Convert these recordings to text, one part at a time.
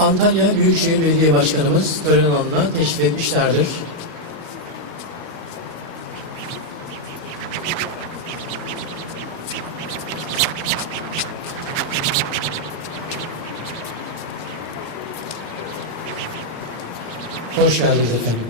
Antalya Büyükşehir Belediye Başkanımız tören alanına teşrif etmişlerdir. Hoş geldiniz efendim.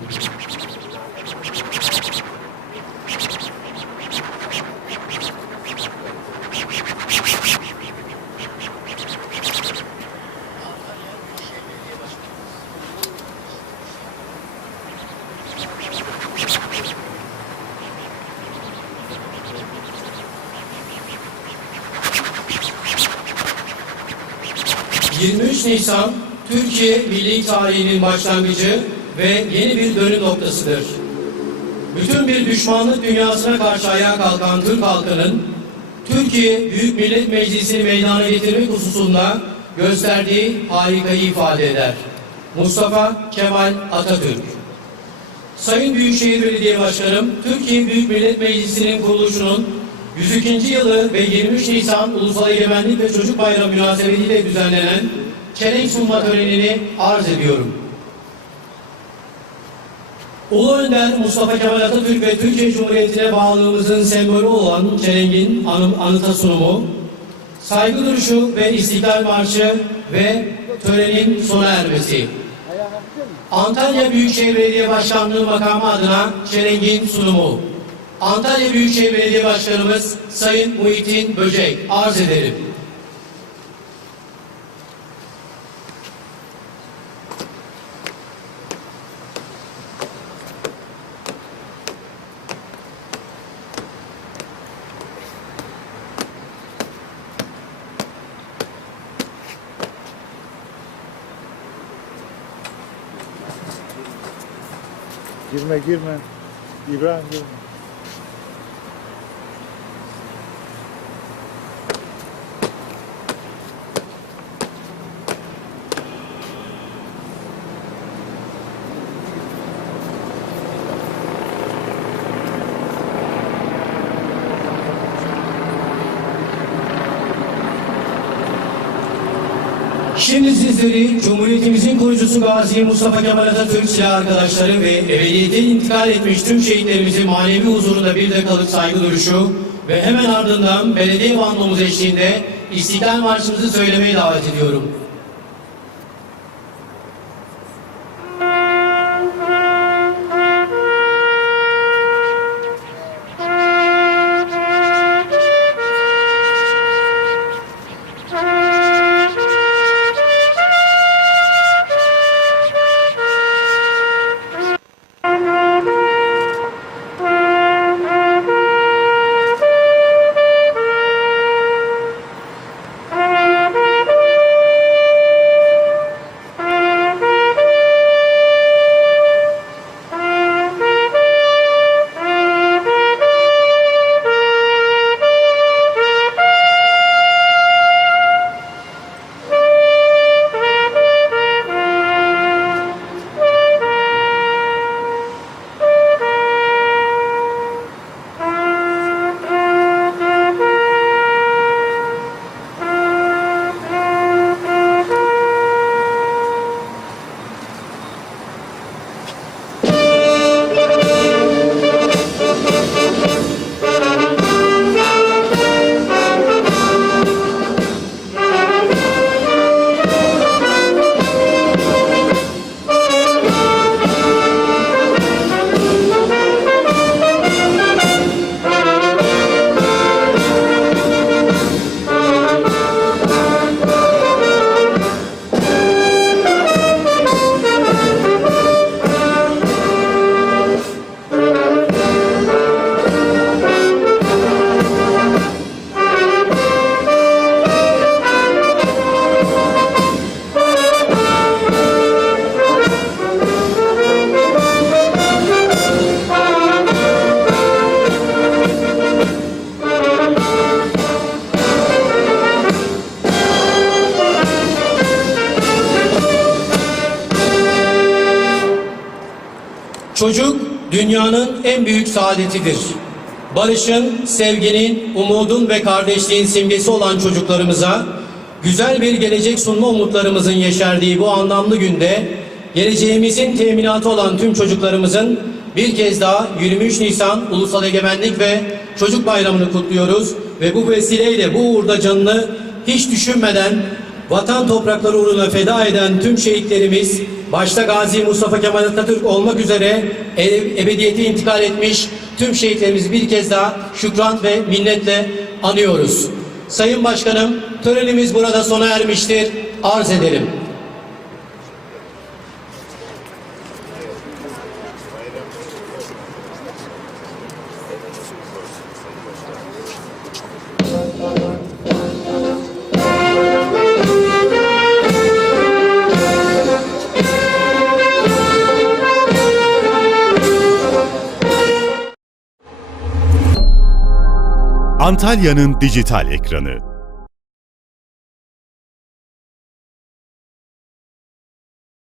...23 Nisan Türkiye Milli Tarihinin başlangıcı ve yeni bir dönüm noktasıdır. Bütün bir düşmanlık dünyasına karşı ayağa kalkan Türk halkının Türkiye Büyük Millet Meclisi'ni meydana getirmek hususunda gösterdiği harikayı ifade eder. Mustafa Kemal Atatürk Sayın Büyükşehir Belediye Başkanım, Türkiye Büyük Millet Meclisi'nin kuruluşunun 102. yılı ve 23 Nisan Ulusal Egemenlik ve Çocuk Bayramı münasebetiyle düzenlenen çelenk sunma törenini arz ediyorum. Ulu Önder Mustafa Kemal Atatürk ve Türkiye Cumhuriyeti'ne bağlılığımızın sembolü olan çelengin anı, anıta sunumu, saygı duruşu ve istiklal marşı ve törenin sona ermesi. Antalya Büyükşehir Belediye Başkanlığı makamı adına çelengin sunumu. Antalya Büyükşehir Belediye Başkanımız Sayın Muhittin Böcek arz ederim. Girme girme. İbrahim girme. Şimdi sizleri Cumhuriyetimizin kurucusu Gazi Mustafa Kemal Atatürk silah arkadaşları ve ebediyete intikal etmiş tüm şehitlerimizin manevi huzurunda bir dakikalık saygı duruşu ve hemen ardından belediye bandımız eşliğinde İstiklal Marşımızı söylemeye davet ediyorum. Çocuk dünyanın en büyük saadetidir. Barışın, sevginin, umudun ve kardeşliğin simgesi olan çocuklarımıza güzel bir gelecek sunma umutlarımızın yeşerdiği bu anlamlı günde geleceğimizin teminatı olan tüm çocuklarımızın bir kez daha 23 Nisan Ulusal Egemenlik ve Çocuk Bayramı'nı kutluyoruz ve bu vesileyle bu uğurda canını hiç düşünmeden vatan toprakları uğruna feda eden tüm şehitlerimiz başta Gazi Mustafa Kemal Atatürk olmak üzere ebediyete intikal etmiş tüm şehitlerimizi bir kez daha şükran ve minnetle anıyoruz. Sayın Başkanım, törenimiz burada sona ermiştir. Arz ederim. Antalya'nın dijital ekranı